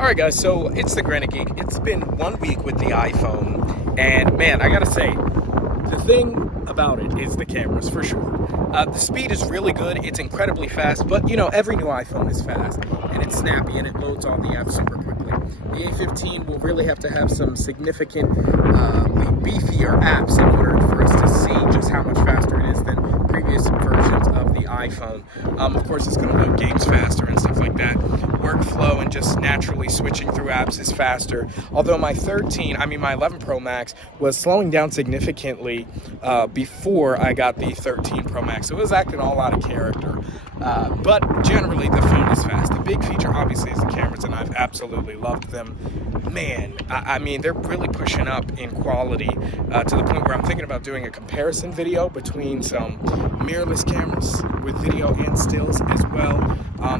Alright guys, so it's the Geek. It's been 1 week with the iPhone, and man, I gotta say, the thing about it is the cameras, for sure. The speed is really good, it's incredibly fast, but you know, every new iPhone is fast, and it's snappy, and it loads all the apps super quickly. The A15 will really have to have some significantly beefier apps in order for us to see just how much faster it is than previous versions of the iPhone. Of course, it's going to load games faster and stuff like that. Workflow and just naturally switching through apps is faster. Although my 11 Pro Max was slowing down significantly before I got the 13 Pro Max. So it was acting all out of character. But generally, the phone is fast. The big feature, obviously, is the cameras, and I've absolutely loved them. Man, I mean, they're really pushing up in quality to the point where I'm thinking about doing a comparison video between some mirrorless cameras with video and stills, as well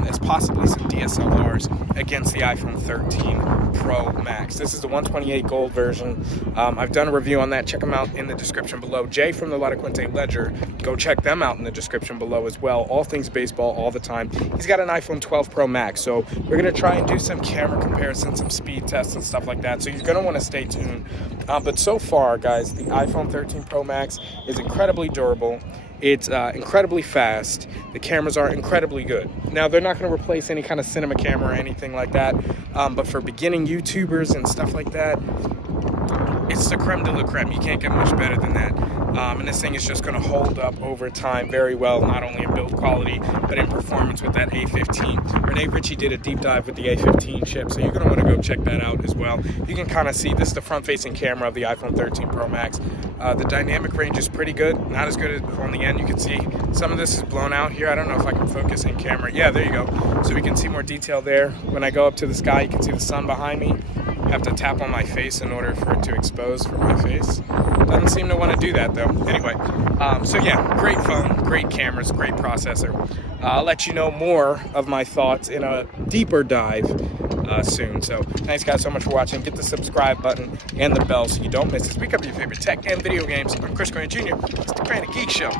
as possibly some DSLRs against the iPhone 13 Pro Max. This is the 128 gold version. I've done a review on that. Check them out in the description below. Jay from the La Quinte Ledger, go check them out in the description below as well. All things baseball all the time. He's got an iPhone 12 Pro Max, so we're going to try and do some camera comparisons, some speed tests and stuff like that, so you're going to want to stay tuned. But so far, guys, the iPhone 13 Pro Max is incredibly durable. It's incredibly fast. The cameras are incredibly good. Now, they're not going to replace any kind of cinema camera or anything like that, but for beginning YouTubers and stuff like that, it's the creme de la creme. You can't get much better than that. And this thing is just going to hold up over time very well, not only in build quality, but in performance with that A15. Renee Ritchie did a deep dive with the A15 chip, so you're going to want to go check that out as well. You can kind of see, this is the front-facing camera of the iPhone 13 Pro Max. The dynamic range is pretty good, not as good as on the end. You can see some of this is blown out here. I don't know if I can focus in camera. Yeah, there you go. So we can see more detail there. When I go up to the sky, you can see the sun behind me. I have to tap on my face in order for it to expose from my face. Doesn't seem to want to do that though. Anyway, so yeah, great phone, great cameras, great processor. I'll let you know more of my thoughts in a deeper dive soon. So thanks guys so much for watching. Get the subscribe button and the bell so you don't miss this. We cover your favorite tech and video games. I'm Chris Grant Jr. It's the Geek Show.